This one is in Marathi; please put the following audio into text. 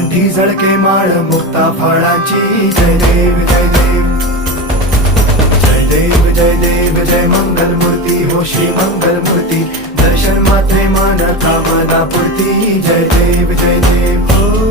कंठी झळके माळ मुक्ता फळाची जय देव जय देव जय देव जय देव जय मंगल मूर्ती हो श्री मंगल मूर्ती दर्शन मात्रे मान कामना पूर्ती जय देव हो